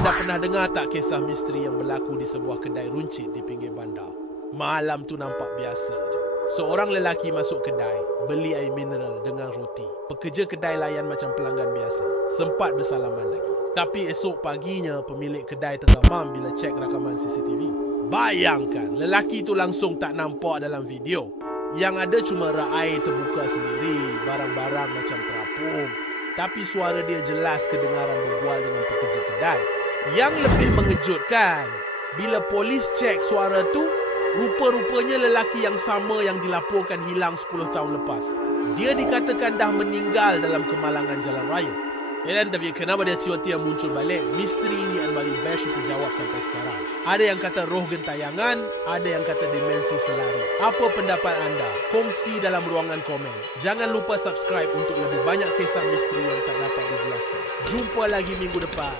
Anda pernah dengar tak kisah misteri yang berlaku di sebuah kedai runcit di pinggir bandar? Malam tu nampak biasa je. Seorang lelaki masuk kedai, beli air mineral dengan roti. Pekerja kedai layan macam pelanggan biasa. Sempat bersalaman lagi. Tapi esok paginya, pemilik kedai tergamam bila cek rakaman CCTV. Bayangkan, lelaki tu langsung tak nampak dalam video. Yang ada cuma rak air terbuka sendiri, barang-barang macam terapung. Tapi suara dia jelas kedengaran berbual dengan pekerja kedai. Yang lebih mengejutkan, bila polis cek suara tu, rupa-rupanya lelaki yang sama yang dilaporkan hilang 10 tahun lepas. Dia dikatakan dah meninggal dalam kemalangan jalan raya. Dan tapi kenapa dia tiba-tiba muncul balik? Misteri yang Bali Bash terjawab sampai sekarang. Ada yang kata roh gentayangan, ada yang kata dimensi selari. Apa pendapat anda? Kongsi dalam ruangan komen. Jangan lupa subscribe untuk lebih banyak kisah misteri yang tak dapat dijelaskan. Jumpa lagi minggu depan.